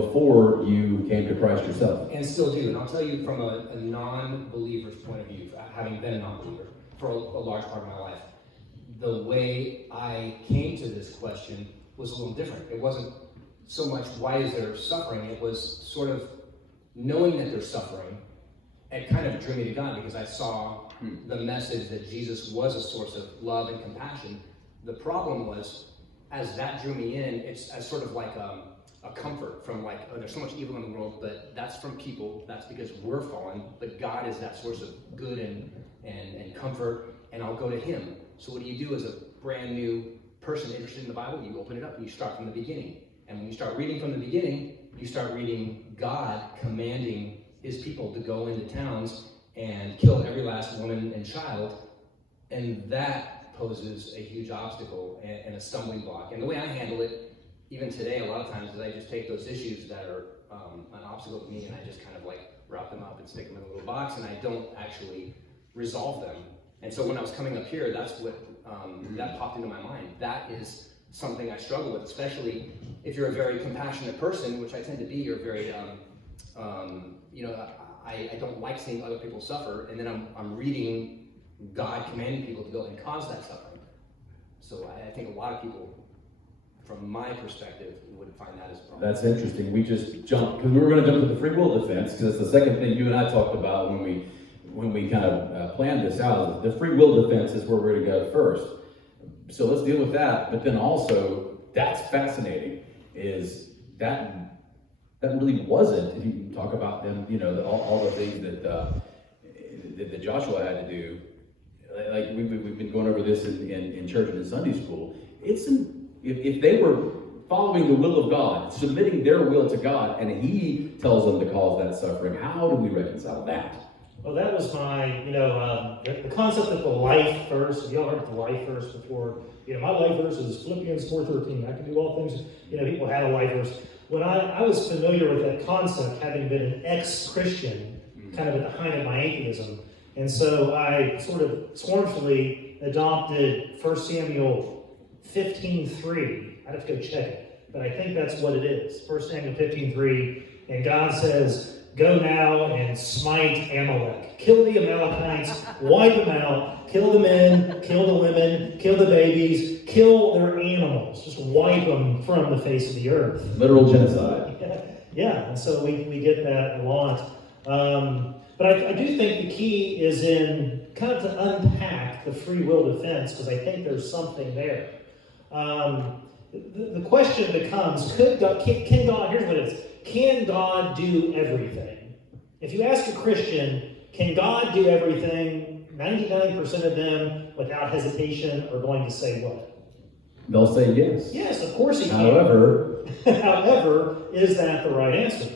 before you came to Christ yourself. And still do. And I'll tell you from a non-believer's point of view, having been a non-believer for a large part of my life, the way I came to this question was a little different. It wasn't so much why is there suffering, it was sort of knowing that there's suffering. It kind of drew me to God because I saw the message that Jesus was a source of love and compassion. The problem was, as that drew me in, it's as sort of like a comfort from like, oh, there's so much evil in the world, but that's from people, that's because we're fallen, but God is that source of good and comfort, and I'll go to him. So what do you do as a brand new person interested in the Bible? You open it up and you start from the beginning. And when you start reading from the beginning, you start reading God commanding his people to go into towns and kill every last woman and child, and that poses a huge obstacle and a stumbling block. And the way I handle it, even today, a lot of times, is I just take those issues that are an obstacle to me, and I just kind of like wrap them up and stick them in a little box, and I don't actually resolve them. And so when I was coming up here, that's what that popped into my mind. That is something I struggle with, especially if you're a very compassionate person, which I tend to be. You're very, I don't like seeing other people suffer, and then I'm reading God commanding people to go and cause that suffering. So I think a lot of people, from my perspective, would find that as a problem. That's interesting. We just jumped, because we were going to jump to the free will defense, because it's the second thing you and I talked about when we kind of planned this out. The free will defense is where we're going to go first. So let's deal with that. But then also, that's fascinating, is that really wasn't, if you talk about them, all the things that Joshua had to do. Like we've been going over this in church and in Sunday school. If they were following the will of God, submitting their will to God, and he tells them to cause that suffering, how do we reconcile that? Well, that was my, the concept of the life verse. Have you all heard of the life verse before? My life verse is Philippians 4:13. I can do all things. People had a life verse. When I was familiar with that concept, having been an ex-Christian, kind of at the height of my atheism, and so I sort of scornfully adopted 1 Samuel 15:3. I'd have to go check it, but I think that's what it is. 1 Samuel 15:3, and God says, "Go now and smite Amalek. Kill the Amalekites, wipe them out, kill the men, kill the women, kill the babies, kill their animals. Just wipe them from the face of the earth." Literal genocide. Yeah, and so we get that a lot. But I do think the key is in kind of to unpack the free will defense, because I think there's something there. The question becomes, can God, here's what it is, can God do everything? If you ask a Christian, can God do everything, 99% of them, without hesitation, are going to say what? They'll say yes. Yes, of course he can. However, is that the right answer?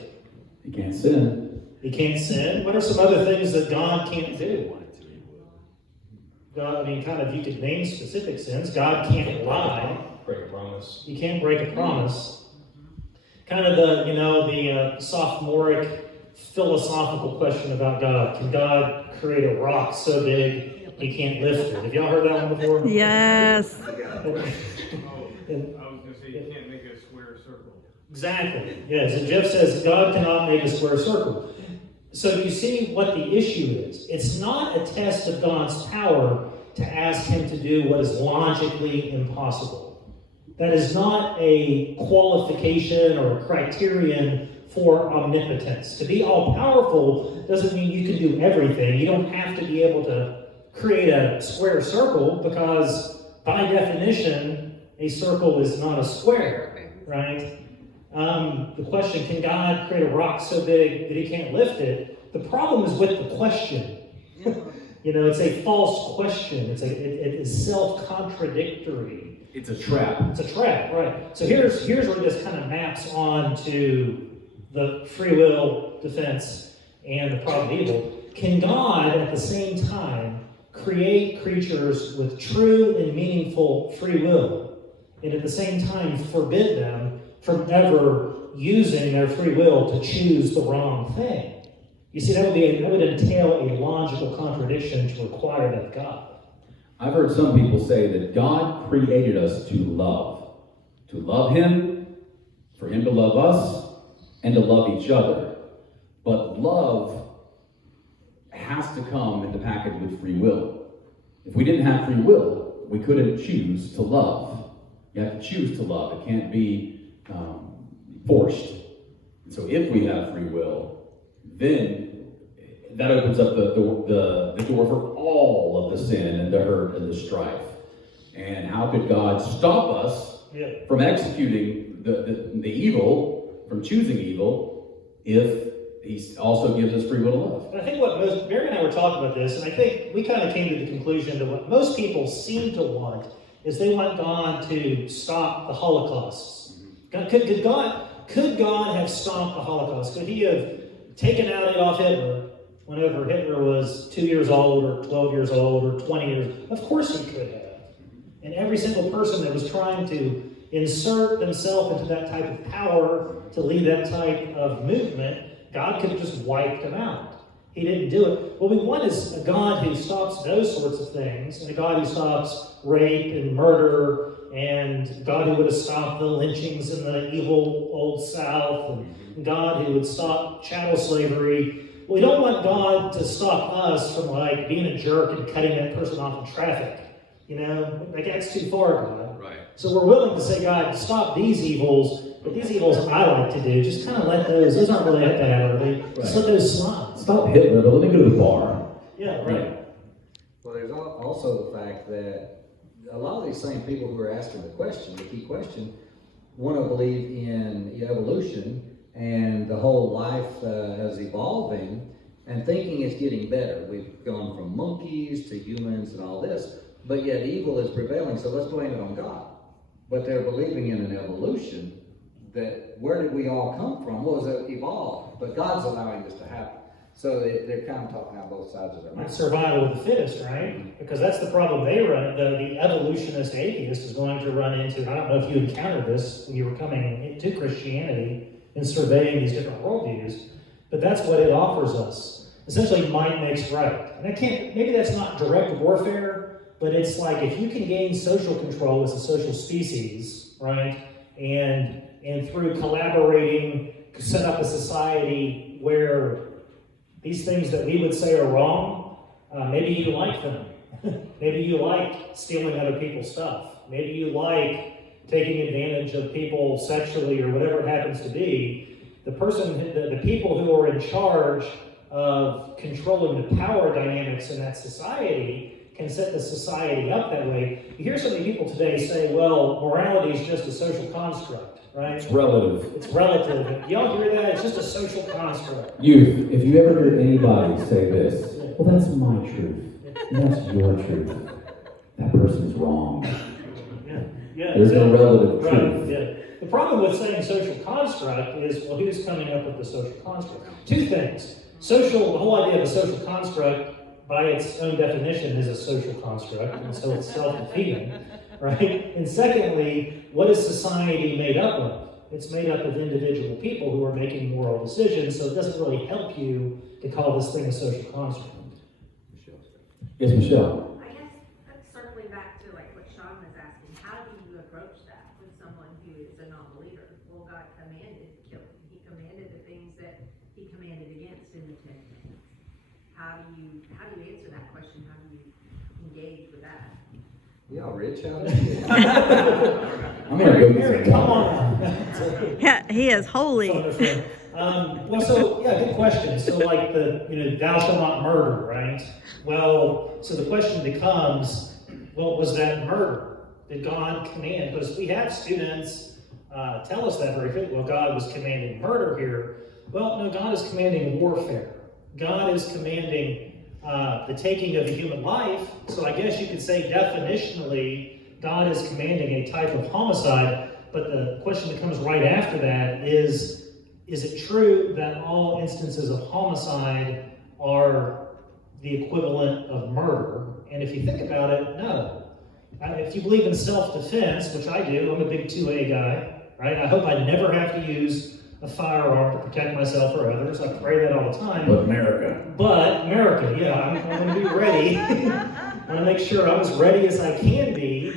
he can't sin. He can't sin. What are some other things that God can't do? God, you could name specific sins. God can't lie. Break a promise. You can't break a promise. Kind of the sophomoric philosophical question about God. Can God create a rock so big he can't lift it? Have y'all heard that one before? Yes. I was going to say, you can't make a square circle. Exactly. Yes. And Jeff says God cannot make a square circle. So you see what the issue is. It's not a test of God's power to ask him to do what is logically impossible. That is not a qualification or a criterion for omnipotence. To be all-powerful doesn't mean you can do everything. You don't have to be able to create a square circle, because by definition, a circle is not a square, right? The question, can God create a rock so big that he can't lift it? The problem is with the question. It's a false question. It is self-contradictory. It's a trap. It's a trap, right. So here's where this kind of maps on to the free will defense and the problem of evil. Can God, at the same time, create creatures with true and meaningful free will, and at the same time forbid them from ever using their free will to choose the wrong thing? You see, that would entail a logical contradiction to require that of God. I've heard some people say that God created us to love him, for him to love us, and to love each other. But love has to come in the package with free will. If we didn't have free will, we couldn't choose to love. You have to choose to love. It can't be forced. So if we have free will, then that opens up the door for all of the sin and the hurt and the strife. And how could God stop us from executing the evil, from choosing evil, if He also gives us free will to love? And I think what Mary and I were talking about this, and I think we kind of came to the conclusion that what most people seem to want is they want God to stop the Holocausts. Could God have stopped the Holocaust? Could He have taken out Adolf Hitler whenever Hitler was 2 years old or 12 years old or 20 years? Of course He could have. And every single person that was trying to insert themselves into that type of power to lead that type of movement, God could have just wiped them out. He didn't do it. What we want is a God who stops those sorts of things, and a God who stops rape and murder, and a God who would have stopped the lynchings in the evil old South, and God who would stop chattel slavery. We don't want God to stop us from like being a jerk and cutting that person off in traffic. You know, like that's too far, God. Right. So we're willing to say, God, stop these evils, but these evils I like to do, just kind of let those aren't really that bad, are they? Just let those slide. Stop Hitler, but let me go to the bar. Yeah, right. Well, there's also the fact that a lot of these same people who are asking the question, the key question, want to believe in evolution and the whole life as evolving and thinking it's getting better. We've gone from monkeys to humans and all this, but yet evil is prevailing, so let's blame it on God. But they're believing in an evolution that where did we all come from? What was it evolved? But God's allowing this to happen. So they're kind of talking out both sides of their mouth. It's survival of the fittest, right? Because that's the problem they run. The evolutionist atheist is going to run into, I don't know if you encountered this when you were coming into Christianity and surveying these different worldviews, but that's what it offers us. Essentially, might makes right. And maybe that's not direct warfare, but it's like if you can gain social control as a social species, right? And through collaborating, set up a society where these things that we would say are wrong, maybe you like them. Maybe you like stealing other people's stuff. Maybe you like taking advantage of people sexually or whatever it happens to be. The people who are in charge of controlling the power dynamics in that society can set the society up that way. You hear so many people today say, well, morality is just a social construct, right? It's relative. It's relative. Y'all hear that? It's just a social construct. Youth, if you ever heard anybody say this, well, that's my truth. That's your truth. That person's wrong. Yeah, There's no relative right, truth. yeah. The problem with saying social construct is, well, who's coming up with the social construct? Two things. The whole idea of a social construct, by its own definition, is a social construct, and so it's self-defeating, right? And secondly, what is society made up of? It's made up of individual people who are making moral decisions, so it doesn't really help you to call this thing a social construct. Yes, Michelle. I guess circling back to like what Sean was asking, how do you approach that with someone who is a non-believer? Well, God commanded killing. He commanded the things that He commanded against in the Ten Commandments. How do you answer that question? How do you engage with that? Y'all rich out there? I'm going to go get Mary, some come water. on. Yeah, he is holy. Good question. So like thou shalt not murder, right? Well, so the question becomes, well, was that murder? Did God command? Because we have students tell us that very quickly. Well, God was commanding murder here. Well, no, God is commanding warfare. God is commanding the taking of a human life. So I guess you could say definitionally, God is commanding a type of homicide. But the question that comes right after that is it true that all instances of homicide are the equivalent of murder? And if you think about it, no. If you believe in self-defense, which I do, I'm a big 2A guy, right? I hope I never have to use a firearm to protect myself or others. I pray that all the time. But America, yeah, I'm going to be ready. I want to make sure I'm as ready as I can be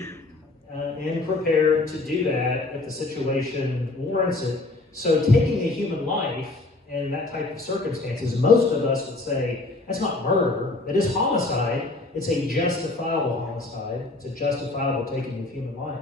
and prepared to do that if the situation warrants it. So taking a human life in that type of circumstances, most of us would say, that's not murder, it is homicide. It's a justifiable homicide. It's a justifiable taking of human life.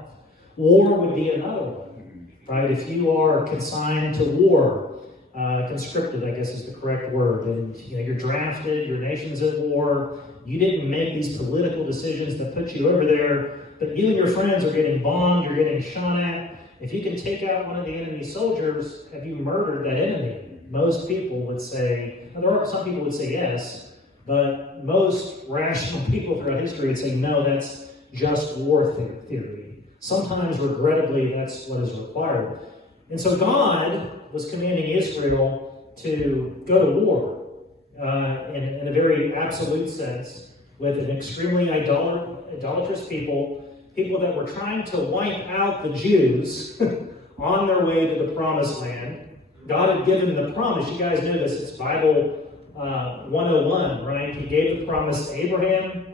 War would be another one, right? If you are consigned to war, conscripted, I guess is the correct word, and you're drafted, your nation's at war, you didn't make these political decisions that put you over there, but you and your friends are getting bombed, you're getting shot at. If you can take out one of the enemy soldiers, have you murdered that enemy? Most people would say, now there are some people would say yes, but most rational people throughout history would say no, that's just war theory. Sometimes, regrettably, that's what is required. And so God was commanding Israel to go to war in a very absolute sense with an extremely idolatrous people that were trying to wipe out the Jews on their way to the promised land. God had given the promise. You guys know this. It's Bible 101, right? He gave the promise to Abraham.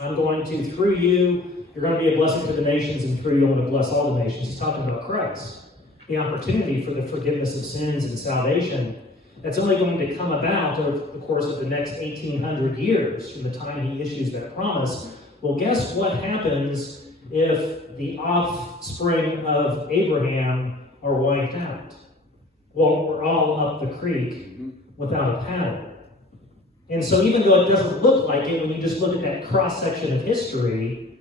I'm going to, through you, you're going to be a blessing to the nations, and through you, I'm going to bless all the nations. He's talking about Christ. The opportunity for the forgiveness of sins and salvation that's only going to come about over the course of the next 1,800 years from the time he issues that promise. Well, guess what happens if the offspring of Abraham are wiped out? Well, we're all up the creek without a paddle. And so even though it doesn't look like it, when you just look at that cross-section of history,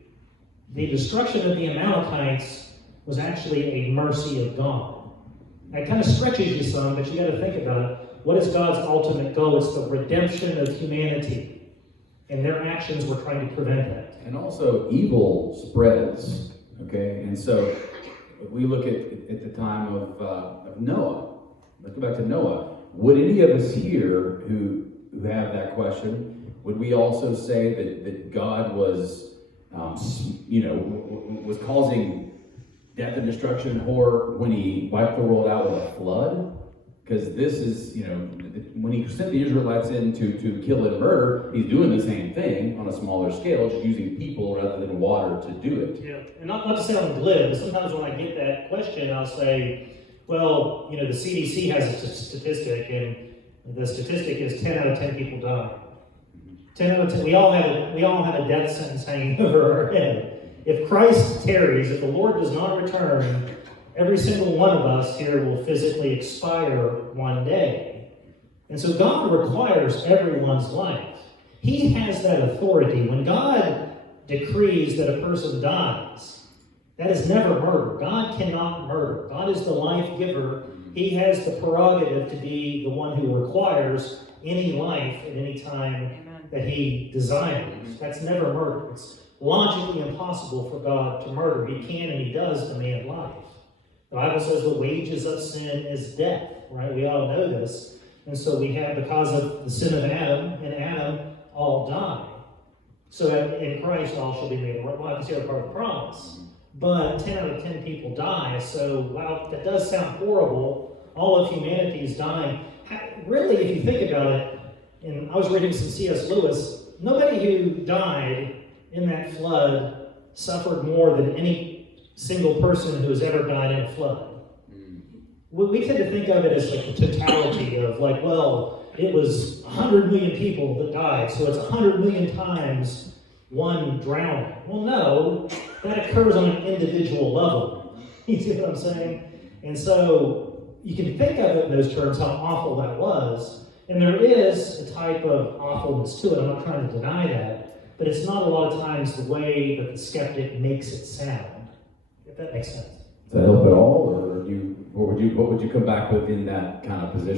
the destruction of the Amalekites was actually a mercy of God. That kind of stretches you some, but you got to think about it. What is God's ultimate goal? It's the redemption of humanity. And their actions were trying to prevent that. And also, evil spreads, okay? And so, if we look at the time of Noah, let's go back to Noah. Would any of us here who have that question, would we also say that God was, was causing death and destruction and horror when he wiped the world out with a flood? Because this is, when he sent the Israelites in to kill and murder, he's doing the same thing on a smaller scale, just using people rather than water to do it. Yeah, and not to sound glib, but sometimes when I get that question, I'll say, well, the CDC has a statistic, and the statistic is 10 out of 10 people die. 10 out of 10. We all have a death sentence hanging over our head. If Christ tarries, if the Lord does not return, every single one of us here will physically expire one day. And so God requires everyone's life. He has that authority. When God decrees that a person dies, that is never murder. God cannot murder. God is the life giver. He has the prerogative to be the one who requires any life at any time that he desires. That's never murder. It's logically impossible for God to murder. He can and he does demand life. The Bible says the wages of sin is death, right? We all know this. And so we have, because of the sin of Adam, and Adam all die. So that in Christ all shall be made. Well, that's the other part of the promise. But 10 out of 10 people die. So while that does sound horrible, all of humanity is dying. Really, if you think about it, and I was reading some C.S. Lewis, nobody who died in that flood suffered more than any single person who has ever died in a flood. We tend to think of it as like the totality of like, well, it was 100 million people that died, so it's 100 million times one drowning. Well, no, that occurs on an individual level. You see what I'm saying? And so you can think of it in those terms, how awful that was. And there is a type of awfulness to it. I'm not trying to deny that. But it's not a lot of times the way that the skeptic makes it sound, if that makes sense. Does that help at all? Or what would you come back with in that kind of position?